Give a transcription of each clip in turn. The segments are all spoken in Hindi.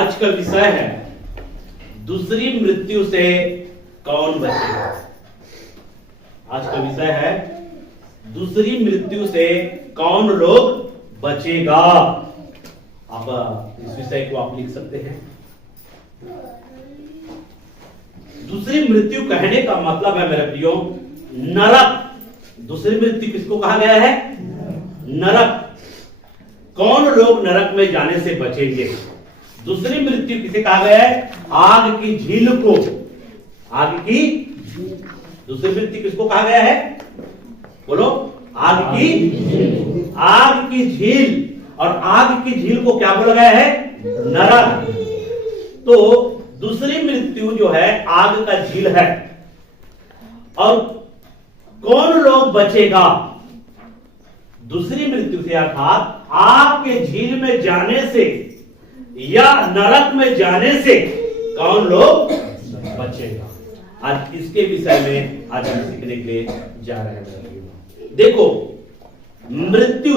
आज का विषय है दूसरी मृत्यु से कौन बचेगा। आज का विषय है दूसरी मृत्यु से कौन लोग बचेगा। आप इस विषय को आप लिख सकते हैं। दूसरी मृत्यु कहने का मतलब है मेरे प्रियो नरक। दूसरी मृत्यु किसको कहा गया है? नरक। कौन लोग नरक में जाने से बचेंगे? दूसरी मृत्यु किसे कहा गया है? आग की झील को। आग की दूसरी मृत्यु किसको कहा गया है? बोलो। आग की झील। और आग की झील को क्या बोला गया है? नरक। तो दूसरी मृत्यु जो है आग का झील है। और कौन लोग बचेगा दूसरी मृत्यु से, अर्थात आग के झील में जाने से या नरक में जाने से कौन लोग बचेगा। आज इसके विषय में आज हम सीखने के लिए जा रहे हैं। देखो मृत्यु,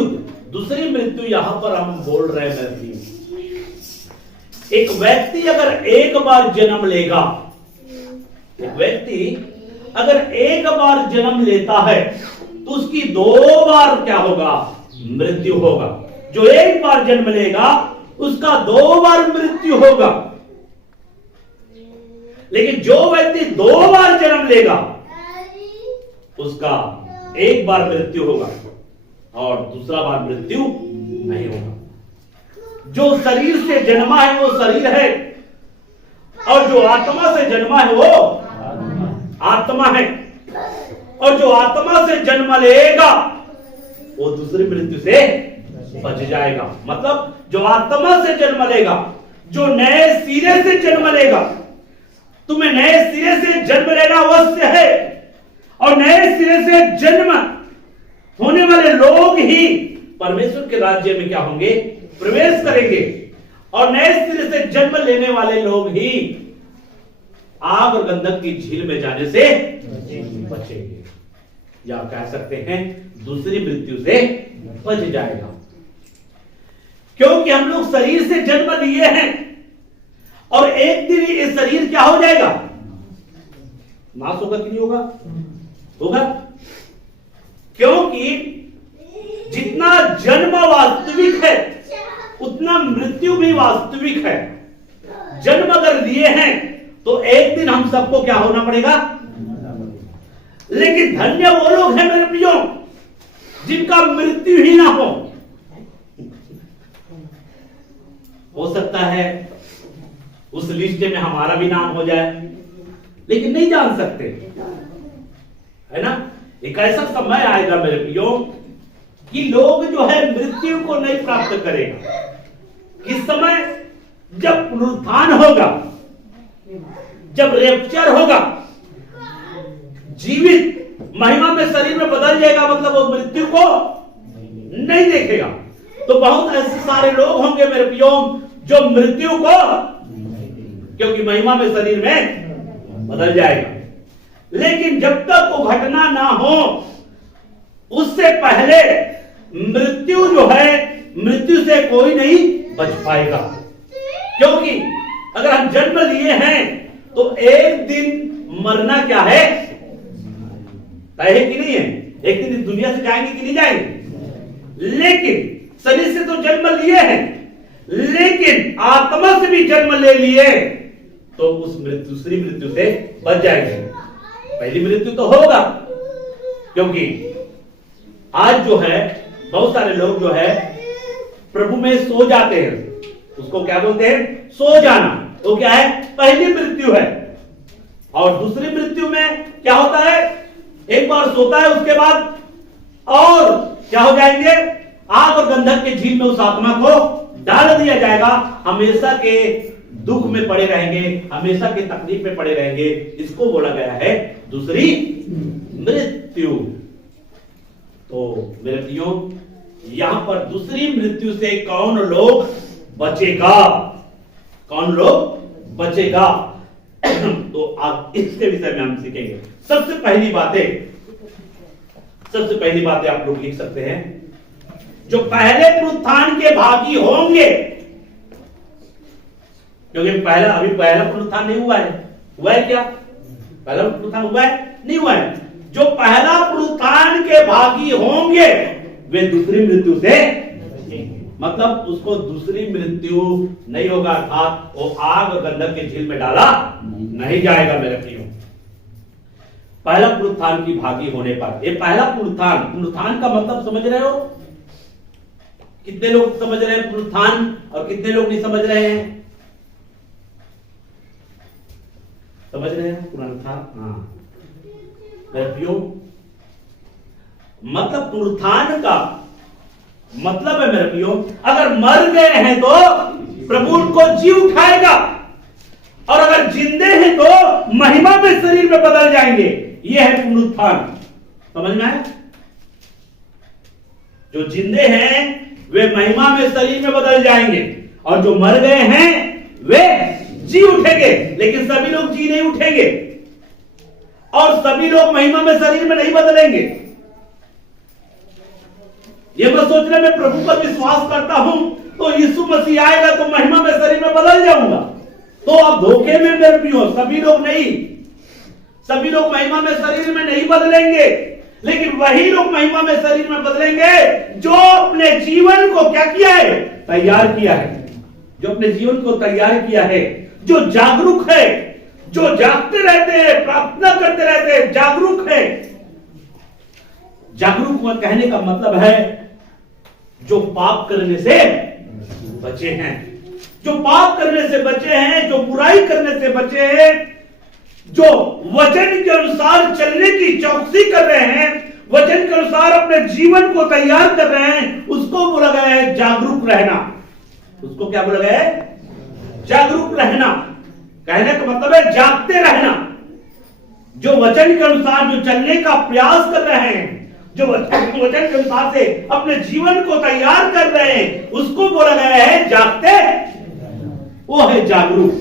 दूसरी मृत्यु यहां पर हम बोल रहे हैं। एक व्यक्ति अगर एक बार जन्म लेगा, एक व्यक्ति अगर एक बार जन्म लेता है तो उसकी दो बार क्या होगा? मृत्यु होगा। जो एक बार जन्म लेगा उसका दो बार मृत्यु होगा। लेकिन जो व्यक्ति दो बार जन्म लेगा उसका एक बार मृत्यु होगा और दूसरा बार मृत्यु नहीं होगा। जो शरीर से जन्मा है वो शरीर है और जो आत्मा से जन्मा है वो आत्मा है। और जो आत्मा से जन्म लेगा वो दूसरी मृत्यु से बच जाएगा। मतलब जो आत्मा से जन्म लेगा, जो नए सिरे से जन्म लेगा, तुम्हें नए सिरे से जन्म लेना अवश्य है। और नए सिरे से जन्म होने वाले लोग ही परमेश्वर के राज्य में क्या होंगे? प्रवेश करेंगे। और नए सिरे से जन्म लेने वाले लोग ही आग और गंधक की झील में जाने से बचेंगे, या कह सकते हैं दूसरी मृत्यु से बच जाएगा। क्योंकि हम लोग शरीर से जन्म लिए हैं और एक दिन ये शरीर क्या हो जाएगा? नाश होगा कि नहीं होगा? होगा। क्योंकि जितना जन्म वास्तविक है उतना मृत्यु भी वास्तविक है। जन्म अगर लिए हैं तो एक दिन हम सबको क्या होना पड़ेगा। लेकिन धन्य वो लोग हैं मेरे प्रियो जिनका मृत्यु ही ना हो सकता है उस लिस्ट में हमारा भी नाम हो जाए, लेकिन नहीं जान सकते, है ना। एक ऐसा समय आएगा मेरे प्रियो कि लोग जो है मृत्यु को नहीं प्राप्त करेगा। किस समय? जब पुनरुत्थान होगा, जब रैप्चर होगा, जीवित महिमा में शरीर में बदल जाएगा, मतलब वो मृत्यु को नहीं देखेगा। तो बहुत ऐसे सारे लोग होंगे मेरे प्रियो जो मृत्यु को, क्योंकि महिमा में शरीर में बदल जाएगा। लेकिन जब तक वो घटना ना हो उससे पहले मृत्यु जो है, मृत्यु से कोई नहीं बच पाएगा। क्योंकि अगर हम जन्म लिए हैं तो एक दिन मरना क्या है? तय है कि नहीं है? एक दिन इस दुनिया से जाएंगे कि नहीं जाएंगे। लेकिन शरीर से तो जन्म लिए हैं, लेकिन आत्मा से भी जन्म ले लिए तो उस दूसरी मृत्यु से बच जाएंगे। पहली मृत्यु तो होगा, क्योंकि आज जो है बहुत सारे लोग जो है प्रभु में सो जाते हैं। उसको क्या बोलते हैं? सो जाना। तो क्या है? पहली मृत्यु है। और दूसरी मृत्यु में क्या होता है? एक बार सोता है, उसके बाद और क्या हो जाएंगे? आग और गंधक के झील में उस आत्मा को डाल दिया जाएगा। हमेशा के दुख में पड़े रहेंगे, हमेशा के तकलीफ में पड़े रहेंगे। इसको बोला गया है दूसरी मृत्यु। तो मेरे प्रियो यहां पर दूसरी मृत्यु से कौन लोग बचेगा? कौन लोग बचेगा? तो आप इसके विषय में हम सीखेंगे। सबसे पहली बातें आप लोग लिख सकते हैं। जो पहले पुनरुत्थान के भागी होंगे क्योंकि पहला पुनरुत्थान नहीं हुआ है। हुआ है क्या? पहला पुनरुत्थान हुआ है? नहीं हुआ है। जो पहला पुनरुत्थान के भागी होंगे वे दूसरी मृत्यु से, मतलब उसको दूसरी मृत्यु नहीं होगा, अर्थात वो आग और गंधक के झील में डाला नहीं जाएगा मेरे प्रियो। पहला पुनरुत्थान की भागी होने पर, ये पहला पुनरुत्थान का मतलब समझ रहे हो? कितने लोग समझ रहे हैं पुनरुत्थान और कितने लोग नहीं समझ रहे हैं? समझ रहे हैं पुनरुत्थान? हाँ मेरे प्रियो, मतलब पुनरुत्थान का मतलब है मेरे प्रियो, अगर मर गए हैं तो प्रभु उनको जी उठाएगा, और अगर जिंदे हैं तो महिमा में शरीर में बदल जाएंगे। यह है पुनरुत्थान। समझ में आया? जो जिंदे हैं वे महिमा में शरीर में बदल जाएंगे, और जो मर गए हैं वे जी उठेंगे। लेकिन सभी लोग जी नहीं उठेंगे, और सभी लोग महिमा में शरीर में नहीं बदलेंगे। ये मत सोचना मैं प्रभु पर विश्वास करता हूं तो यीशु मसीह आएगा तो महिमा में शरीर में बदल जाऊंगा, तो अब धोखे में मेरे प्रियो सभी लोग नहीं, सभी लोग महिमा में शरीर में नहीं बदलेंगे। लेकिन वही लोग महिमा में शरीर में बदलेंगे जो अपने जीवन को क्या किया है? तैयार किया है। जो अपने जीवन को तैयार किया है, जो जागरूक है, जो जागते रहते हैं, प्रार्थना करते रहते हैं, जागरूक है। जागरूक कहने का मतलब है जो पाप करने से बचे हैं, जो पाप करने से बचे हैं, जो बुराई करने से बचे हैं, जो वचन के अनुसार चलने की चौकसी कर रहे हैं, वचन के अनुसार अपने जीवन को तैयार कर रहे हैं, उसको बोला गया है जागरूक रहना। उसको क्या बोला गया है? जागरूक रहना। कहने का मतलब है जागते रहना। जो वचन के अनुसार जो चलने का प्रयास कर रहे हैं, जो वचन के अनुसार से अपने जीवन को तैयार कर रहे हैं, उसको बोला गया है जागते, वो है जागरूक।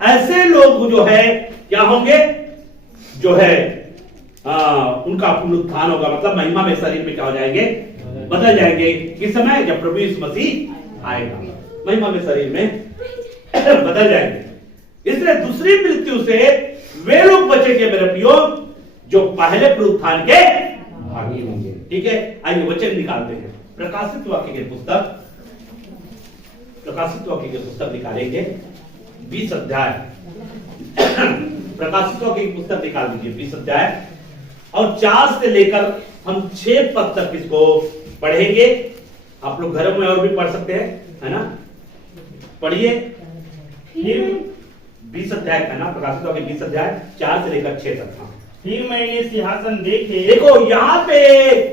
ऐसे लोग जो है क्या होंगे? जो है उनका पुनरुत्थान होगा, मतलब महिमा में शरीर में क्या हो जाएंगे? बदल जाएंगे। किस समय? जब प्रभु यीशु मसीह आएगा, महिमा में शरीर में बदल जाएंगे। इसलिए दूसरी मृत्यु से वे लोग बचेंगे मेरे प्रियो जो पहले पुनरुत्थान के भागी होंगे। ठीक है, आइए वचन निकालते हैं। प्रकाशित वाक्य की पुस्तक निकालेंगे 20 अध्याय। प्रकाशित वाक्य की पुस्तक निकाल दीजिए 20 अध्याय, और 4 से लेकर हम 6 पद तक इसको पढ़ेंगे। आप लोग घरों में और भी पढ़ सकते हैं, है ना? पढ़िए। फिर 20 अध्याय का ना, प्रकाशित वाक्य 20 अध्याय 4 से लेकर 6 तक। फिर मैंने सिंहासन देखे। देखो यहाँ पे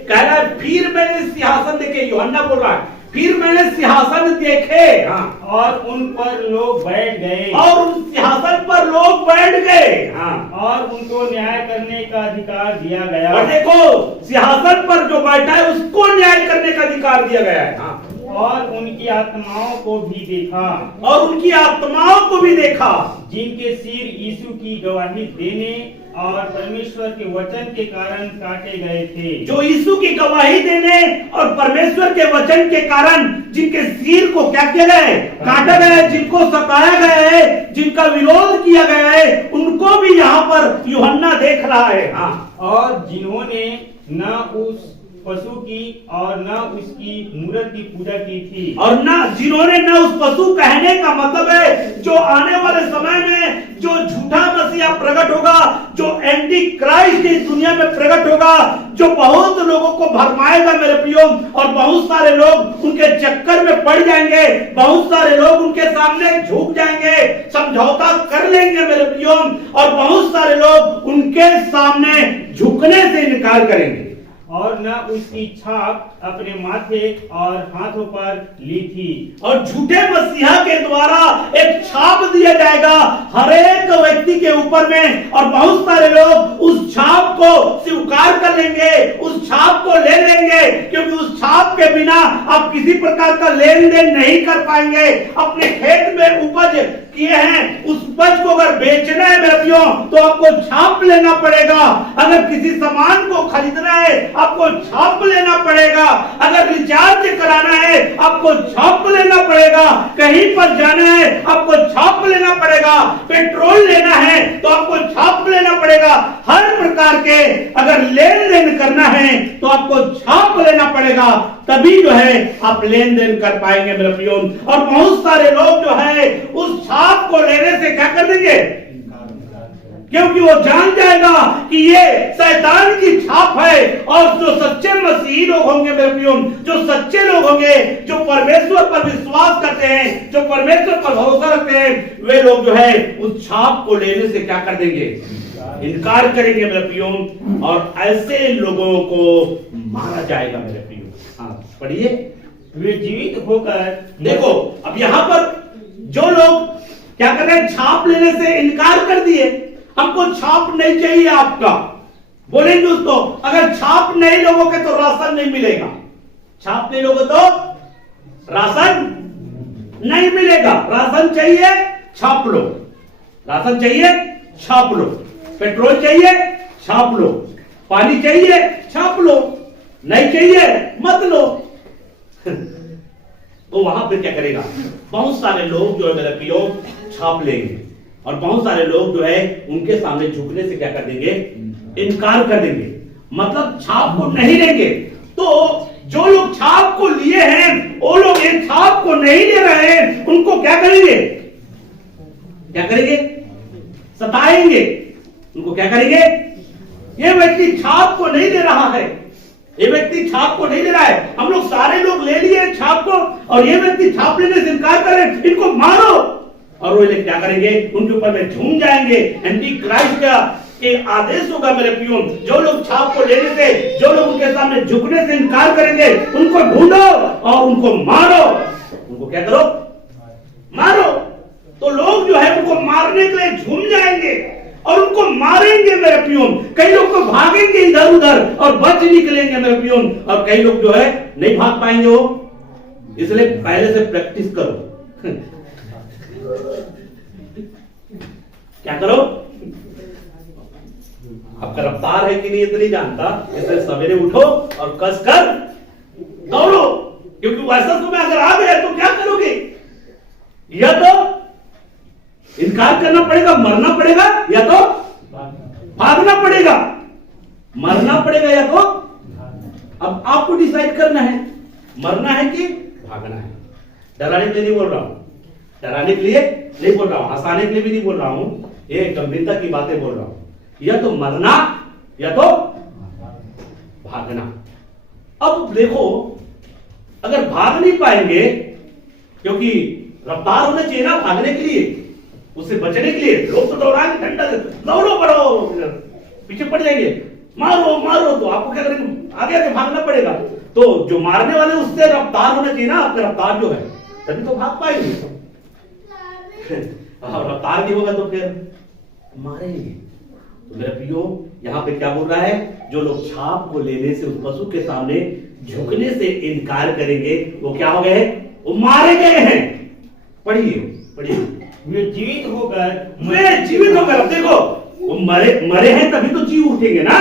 कह रहा है फिर मैंने सिंहासन देखे। यूहन्ना बोल रहा है फिर मैंने सिंहासन देखे। हाँ, और उन पर लोग बैठ गए, और उन सिंहासन पर लोग बैठ गए। हाँ, और उनको न्याय करने का अधिकार दिया गया। और देखो सिंहासन पर जो बैठा है उसको न्याय करने का अधिकार दिया गया है। हाँ, और उनकी आत्माओं को भी देखा, और उनकी आत्माओं को भी देखा जिनके सिर यीशु की गवाही देने और परमेश्वर के वचन के कारण काटे गए थे। जो यीशु की गवाही देने और परमेश्वर के वचन के कारण जिनके सिर को क्या किया गया है? काटा गया है। जिनको सताया गया है, जिनका विरोध किया गया है, उनको भी यहाँ पर यूहन्ना देख रहा है। हाँ, और जिन्होंने न उस पशु की और न उसकी मूर्त की पूजा की थी, और न जिन्होंने न उस पशु, कहने का मतलब है जो आने वाले समय में जो झूठा मसीहा प्रकट होगा, जो एंटी क्राइस्ट इस दुनिया में प्रकट होगा, जो बहुत लोगों को भरमाएगा मेरे प्रियो, और बहुत सारे लोग उनके चक्कर में पड़ जाएंगे, बहुत सारे लोग उनके सामने झुक जाएंगे, समझौता कर लेंगे मेरे प्रियो, और बहुत सारे लोग उनके सामने झुकने से इनकार करेंगे, और न उसकी छाप अपने माथे और हाथों पर ली थी। और झूठे मसीहा के द्वारा एक छाप दिया जाएगा हर एक व्यक्ति के ऊपर में, और बहुत सारे लोग उस छाप को स्वीकार कर लेंगे, उस छाप को ले लेंगे, क्योंकि उस छाप के बिना आप किसी प्रकार का लेन देन नहीं कर पाएंगे। अपने खेत में उपज किए हैं, उस उपज को अगर बेचना है मेरे प्रियो तो आपको छाप लेना पड़ेगा। अगर किसी सामान को खरीदना है आपको छाप लेना पड़ेगा। अगर रिचार्ज कराना है आपको छाप लेना पड़ेगा, कहीं पर जाना है आपको छाप लेना पड़ेगा, पेट्रोल लेना है तो आपको छाप लेना पड़ेगा। हर प्रकार के अगर लेन देन करना है तो आपको छाप लेना पड़ेगा, तभी जो है आप लेन देन कर पाएंगे मेरे प्रियो। और बहुत सारे लोग जो है उस छाप को लेने से क्या कर देंगे, क्योंकि वो जान जाएगा कि ये शैतान की छाप है। और जो सच्चे मसीही लोग होंगे मेरे प्रियो, जो सच्चे लोग होंगे, जो परमेश्वर पर विश्वास करते हैं, जो परमेश्वर पर भरोसा रखते हैं, वे लोग जो है उस छाप को लेने से क्या कर देंगे, इनकार करेंगे मेरे प्रियो। और ऐसे लोगों को मारा जाएगा मेरे प्रियो। हाँ पढ़िए। वे जीवित होकर, देखो अब यहां पर जो लोग क्या कर रहे हैं, छाप लेने से इनकार कर दिए, हमको छाप नहीं चाहिए आपका, बोलेंगे उसको अगर छाप नहीं लोगोगे तो राशन नहीं मिलेगा, छाप नहीं लोगे तो राशन नहीं मिलेगा। राशन चाहिए छाप लो, राशन चाहिए छाप लो, पेट्रोल चाहिए छाप लो, पानी चाहिए छाप लो, नहीं चाहिए मत लो। तो वहां पे क्या करेगा, बहुत सारे लोग जो है मेरे प्रियो छाप लेंगे, और बहुत सारे लोग जो है उनके सामने झुकने से क्या कर देंगे, इनकार कर देंगे, मतलब छाप को नहीं लेंगे। तो जो लोग छाप को लिए हैं वो लोग ये छाप को नहीं ले रहे हैं, उनको क्या करेंगे, क्या करेंगे, सताएंगे। उनको क्या करेंगे, ये व्यक्ति छाप को नहीं ले रहा है, ये व्यक्ति छाप को नहीं ले रहा है, हम लोग सारे लोग ले लिए छाप को और ये व्यक्ति छाप लेने से इनकार कर रहे हैं, इनको मारो। और वो लोग क्या करेंगे, उनके ऊपर में झूम जाएंगे। एंटी क्राइस्ट का ये आदेश होगा मेरे प्रियो, जो लोग छाप को लेने से, जो लोग उनके सामने झुकने से इनकार करेंगे, उनको ढूंढो और उनको मारो। उनको क्या करो, मारो। तो लोग जो है उनको मारने के लिए झूम जाएंगे और उनको मारेंगे मेरे प्रियो। कई लोग तो भागेंगे इधर उधर और बच निकलेंगे मेरे प्रियो, और कई लोग जो है नहीं भाग पाएंगे। वो इसलिए पहले से प्रैक्टिस करो। क्या करो, आपका रफ्तार है कि नहीं ये तो नहीं जानता, इसलिए सवेरे उठो और कस कर दौड़ो, क्योंकि वैसा समय अगर आ गया तो क्या करोगे, या तो इनकार करना पड़ेगा, मरना पड़ेगा, या तो भागना पड़ेगा, मरना पड़ेगा या तो। अब आपको डिसाइड करना है, मरना है कि भागना है। डराने के लिए नहीं बोल रहा हूं, डराने के लिए नहीं बोल रहा हूं, हंसाने के लिए भी नहीं बोल रहा हूं, ये गंभीरता की बातें बोल रहा हूं। या तो मरना या तो भागना। अब देखो अगर भाग नहीं पाएंगे, क्योंकि रफ्तार होना चाहिए ना भागने के लिए, उससे बचने के लिए। लोग तो दौड़ाएंगे, डंडा दौड़ो बढ़ो, पीछे पड़ जाएंगे, मारो मारो, तो आपको क्या करेंगे, आगे आगे भागना पड़ेगा। तो जो मारने वाले उससे रफ्तार होना चाहिए ना, आपका रफ्तार जो है, तभी तो भाग पाएंगे। रफ्तार नहीं होगा तो फिर मारेंगे। तो मेरे प्रियो यहाँ पे क्या बोल रहा है, जो लोग छाप को लेने से उस पशु के सामने झुकने से इनकार करेंगे, वो क्या हो गए, वो मारे गए हैं। पढ़िए पढ़िए। वे जीवित होकर, वे जीवित होकर, देखो वो मरे हैं तभी तो जी उठेंगे ना,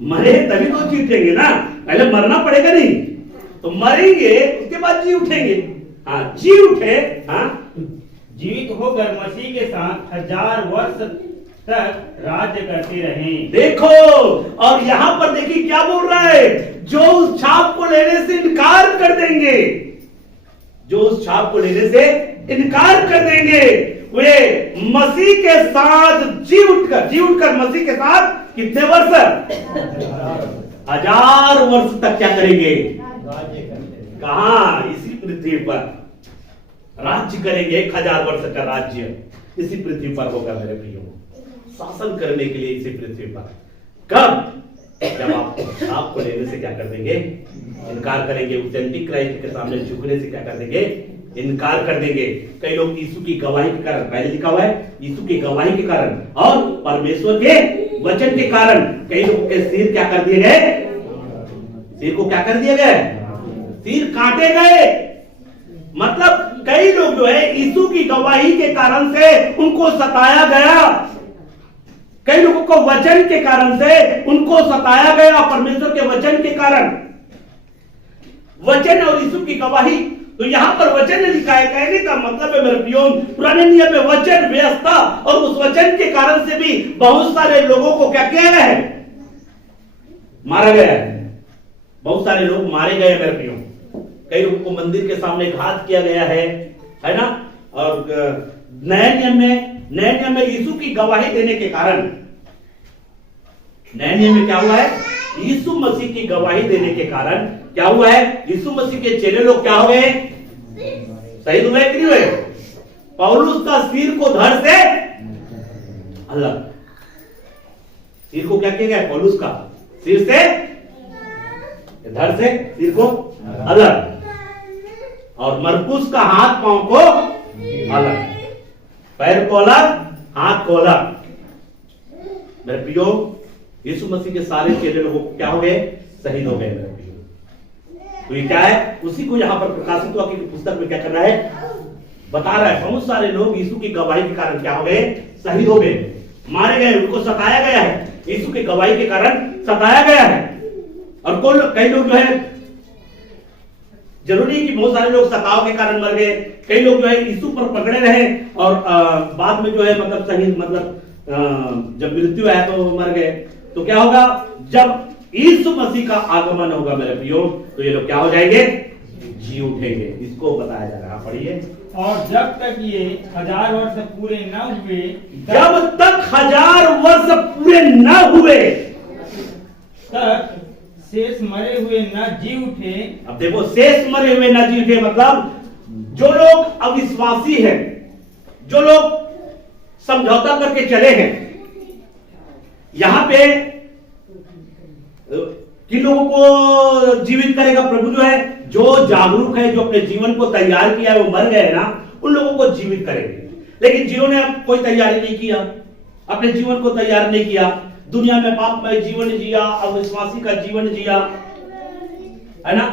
मरे हैं तभी तो जी उठेंगे ना, पहले मरना पड़ेगा नहीं, तो मरेंगे उसके बाद जी उठेंगे। हाँ जी उठे, हाँ जीवित होकर मसीह के साथ 1000 वर्ष तक राज्य करते रहे। देखो, और यहां पर देखिए क्या बोल रहा है, जो उस छाप को लेने से इनकार कर देंगे, जो उस छाप को लेने से इनकार कर देंगे, वे मसीह के साथ जी उठकर मसीह के साथ कितने वर्ष, 1000 वर्ष तक क्या करेंगे, कहां, इसी पृथ्वी पर राज्य करेंगे। 1000 वर्ष का राज्य इसी पृथ्वी पर होगा मेरे प्रियो, शासन करने के लिए इसी पृथ्वी पर। कब, जब आप को लेने से क्या कर देंगे, इनकार करेंगे, उस एंटी क्राइस्ट के सामने झुकने से क्या कर देंगे, इनकार कर देंगे। कई लोग यीशु की गवाही के कारण, पहले लिखा हुआ है यीशु की गवाही के कारण और परमेश्वर के वचन के कारण कई लोगों के सिर क्या कर दिए गए, सिर को क्या कर दिया गया, सिर काटे गए। मतलब कई लोग जो है यीशु की गवाही के कारण से उनको सताया गया, कई लोगों को वचन के कारण से उनको सताया गया, परमेश्वर के वचन के कारण। वचन और यीशु की गवाही। तो यहां पर वचन लिखा है, कहने का मतलब है मेरे प्रियो, पुराने नियम में वचन व्यवस्था और उस वचन के कारण से भी बहुत सारे लोगों को क्या किया गया है, मारा गया है। बहुत सारे लोग मारे गए मेरे प्रियो, कई लोगों को मंदिर के सामने घात किया गया है ना। और नए नियम में यीशु की गवाही देने के कारण, नए नियम में क्या हुआ है, यीशु मसीह की गवाही देने के कारण क्या हुआ है, यीशु मसीह के चेले लोग क्या हो गए, शहीद हुए कि नहीं हुए। पौलुस का सिर को धड़ से अलग, सिर को क्या किया गया, पौलुस का सिर से, धड़ से सिर को अलग, और मरकुस का हाथ पांव को अलग, पैर को अलग, हाथ को अलग। मेरे प्रियो, यीशु मसीह के सारे चेले लोगों क्या हो गए, शहीद हो गए मेरे प्रियो। तो ये क्या है, उसी को यहां पर प्रकाशित वाक्य की पुस्तक में क्या कर रहा है, बता रहा है। बहुत सारे लोग यीशु की गवाही के कारण क्या हो गए, शहीद हो गए, मारे गए, उनको सताया गया है, यीशु की गवाही के कारण सताया गया है। और कई लोग जो है, जरूरी कि बहुत सारे लोग सताव के कारण मर गए, कई लोग जो है यीशु पर पकड़े रहे और बाद में जो है मतलब शहीद, मतलब जब मृत्यु आया तो मर गए। तो क्या होगा, जब यीशु मसीह का आगमन होगा मेरे प्रियो, तो ये लोग क्या हो जाएंगे, जी उठेंगे। इसको बताया जा रहा है, पढ़िए। और जब तक ये 1000 वर्ष पूरे न हुए, जब तक 1000 वर्ष पूरे न हुए तक शेष मरे हुए न जी उठे। अब देखो, शेष मरे हुए न जी उठे मतलब जो लोग अविश्वासी हैं, जो लोग समझौता करके चले हैं, यहां पे किन लोगों को जीवित करेगा प्रभु, जो है जो जागरूक है, जो अपने जीवन को तैयार किया है, वो मर गए ना, उन लोगों को जीवित करेंगे। लेकिन जिन्होंने कोई तैयारी नहीं किया, अपने जीवन को तैयार नहीं किया, दुनिया में पापमय जीवन जिया, अविश्वासी का जीवन जिया, है ना,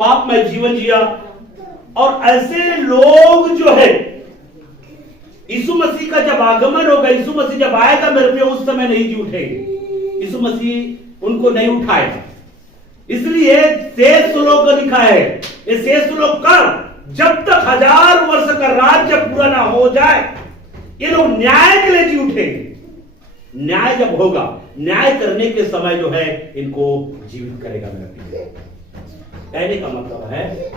पापमय जीवन जिया, और ऐसे लोग जो है यीशु मसीह का जब आगमन होगा, यीशु मसीह जब आएगा मेरे प्रिय, उस समय नहीं जी उठेंगे, यीशु मसीह उनको नहीं उठाएगा। इसलिए शेष लोग को लिखा है, ये शेष लोग कब, जब तक 1000 वर्ष का राज्य पूरा ना हो जाए, ये लोग न्याय के लिए जी उठेंगे। न्याय जब होगा, न्याय करने के समय जो है इनको जीवित करेगा मेरा प्रिय। कहने का मतलब है,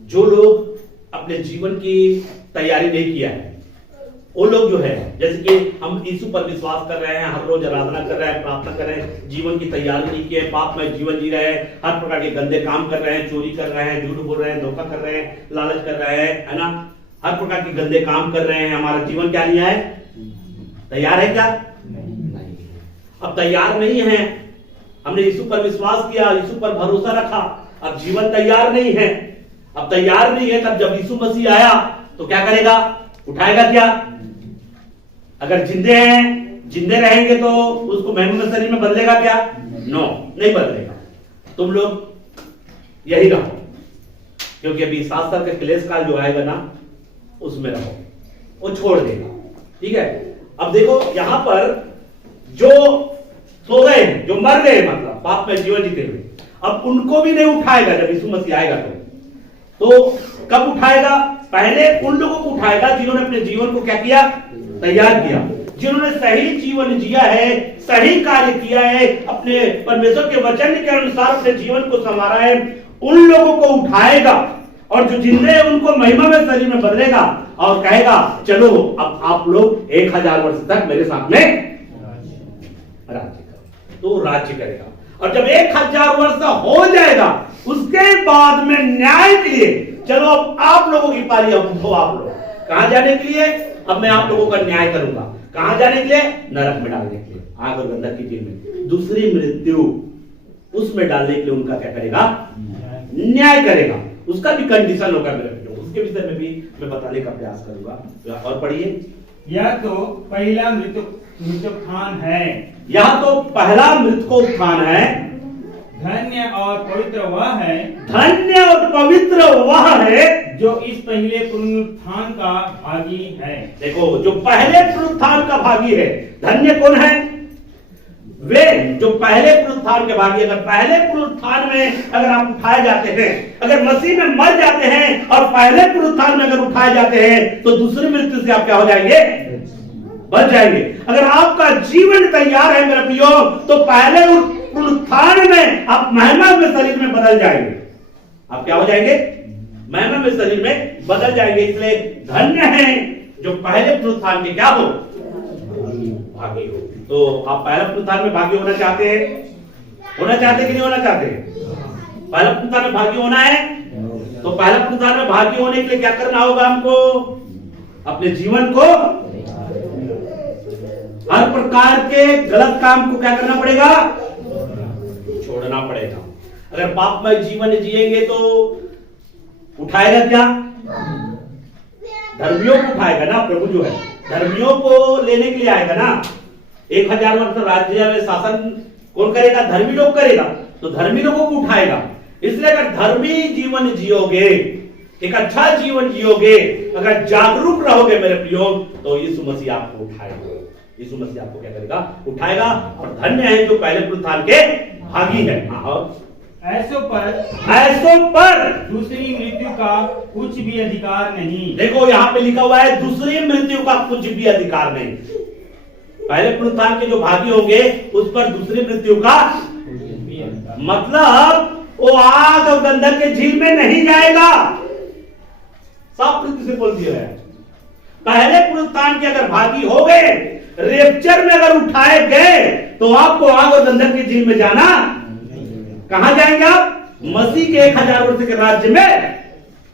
जो लोग अपने जीवन की तैयारी नहीं किया है, वो लोग जो है, जैसे कि हम यीशु पर विश्वास कर रहे हैं, हर रोज आराधना कर रहे हैं, प्रार्थना कर रहे हैं, जीवन की तैयारी नहीं की है, पाप में जीवन जी रहे हैं, हर प्रकार के गंदे काम कर रहे हैं, चोरी कर रहे हैं, झूठ बोल रहे हैं, धोखा कर रहे हैं, लालच कर रहे हैं, है ना, हर प्रकार के गंदे काम कर रहे हैं, हमारा जीवन क्या नहीं है, तैयार है क्या, नहीं। अब तैयार नहीं है, हमने यीशु पर विश्वास किया, यीशु पर भरोसा रखा, अब जीवन तैयार नहीं है। अब तैयार नहीं है, तब जब यीशु मसीह आया तो क्या करेगा, उठाएगा क्या। अगर जिंदे हैं, जिंदे रहेंगे तो उसको महिमा शरीर में बदलेगा क्या, नो, नहीं बदलेगा। तुम लोग यही रहो, क्योंकि अभी 7 साल का क्लेश काल जो आएगा ना, उसमें रहो, वो छोड़ देगा। ठीक है। अब देखो यहां पर जो सो गए हैं, जो मर गए, मतलब पाप में जीवन जीते हुए, अब उनको भी नहीं उठाएगा जब यीशु मसीह आएगा। तो कब उठाएगा, पहले उन लोगों को उठाएगा जिन्होंने अपने जीवन को क्या किया, तैयार किया, जिन्होंने सही जीवन जिया है, सही कार्य किया है, अपने परमेश्वर के वचन के अनुसार अपने जीवन को संवारा है, उन लोगों को उठाएगा, और जो जिंदे हैं उनको महिमा में शरीर में बदलेगा और कहेगा चलो अब आप लोग 1000 वर्ष तक मेरे साथ में राज्य करो। तो राज्य करेगा, और जब 1000 वर्ष हो जाएगा, उसके बाद में न्याय के लिए चलो अब आप लोगों की पारी, अब हो आप लोग कहां जाने के लिए, अब मैं आप लोगों का न्याय करूंगा। कहां जाने के लिए, नरक में डालने के लिए, आग और गंधक की जेल में, दूसरी मृत्यु, उसमें डालने के लिए उनका क्या करेगा, न्याय करेगा। उसका भी कंडीशन होगा मेरे बच्चों, उसके विषय में भी मैं बताने का प्रयास करूंगा। और पढ़िए, यह तो पहला मृत्युत्थान है, यह तो पहला मृत्युत्थान है, धन्य और पवित्र वह है, धन्य और पवित्र वह है जो इस पहले पुनरुत्थान का भागी है। देखो, जो पहले पुनरुत्थान का भागी है, धन्य कौन है, वे जो पहले पुनरुत्थान पुनरुत्थान के भागी। अगर पहले पुनरुत्थान में अगर आप उठाए जाते हैं, अगर मसीह में मर जाते हैं और पहले पुनरुत्थान में अगर उठाए जाते हैं, तो दूसरी मृत्यु से आप क्या हो जाएंगे? बच जाएंगे। अगर आपका जीवन तैयार है मेरे प्रियो, तो पहले पुनरुत्थान में आप महिमा में शरीर में बदल जाएंगे। आप क्या हो जाएंगे? महिमा में शरीर में बदल जाएंगे। इसलिए धन्य है जो पहले पुनरुत्थान के क्या हो? भागी हो। तो आप पहले पुनरुत्थान में भागी होना चाहते हैं? होना चाहते कि नहीं होना चाहते? पहले पुनरुत्थान में भागी होना है। तो पहले पुनरुत्थान में भागी होने के लिए क्या करना होगा हमको? अपने जीवन को हर प्रकार के गलत काम को क्या करना पड़ेगा? छोड़ना पड़ेगा। अगर पापमय जीवन जिएंगे तो उठाएगा क्या? धर्मियों को उठाएगा ना। प्रभु जो है धर्मियों को लेने के लिए आएगा ना। 1000 वर्ष राज्य में शासन कौन करेगा? धर्मी लोग करेगा। तो धर्मी लोगों को उठाएगा। इसलिए अगर धर्मी जीवन जियोगे, एक अच्छा जीवन जियोगे, अगर जागरूक रहोगे मेरे प्रियो, तो यीशु मसीह आपको उठाएगा। यीशु मसीह आपको क्या करेगा? उठाएगा। और धन्य है जो पहले पुनरुत्थान के भागी है। ऐसों पर दूसरी मृत्यु का कुछ भी अधिकार नहीं। देखो यहाँ पे लिखा हुआ है दूसरी मृत्यु का कुछ भी अधिकार नहीं। पहले पुनरुत्थान के जो भागी होंगे उस पर दूसरी मृत्यु का मतलब वो आग और गंधक के झील में नहीं जाएगा। साफ रीति से बोल दिया है। पहले पुनरुत्थान के अगर भागी हो गए, रेप्चर में अगर उठाए गए, तो आपको आग और गंधक के झील में जाना। कहां जाएंगे आप? मसीह के 1000 वर्ष के राज्य में।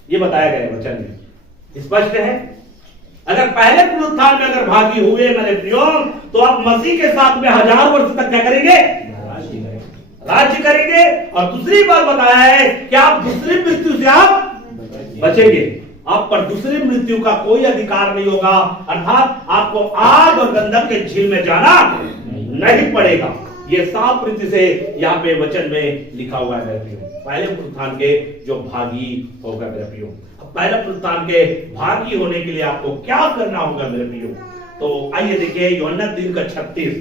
ये बताया गया वचन में, स्पष्ट है। अगर पहले पुनरुत्थान में अगर भागी हुए मेरे प्रियो, तो आप मसीह के साथ में 1000 वर्ष तक क्या करेंगे? राज्य करेंगे। और दूसरी बात बताया है कि आप दूसरी मृत्यु से आप बचेंगे। आप पर दूसरी मृत्यु का कोई अधिकार नहीं होगा। अर्थात आपको आग और गंधक के झील में जाना नहीं पड़ेगा। ये साफ रीति से यहाँ पे वचन में लिखा हुआ है मेरे प्रियो। पहले पुनरुत्थान के जो भागी होगा मेरे प्रियो। अब पहले पुनरुत्थान के भागी होने के लिए आपको क्या करना होगा मेरे प्रियो? तो आइए देखिए यूहन्ना 3:36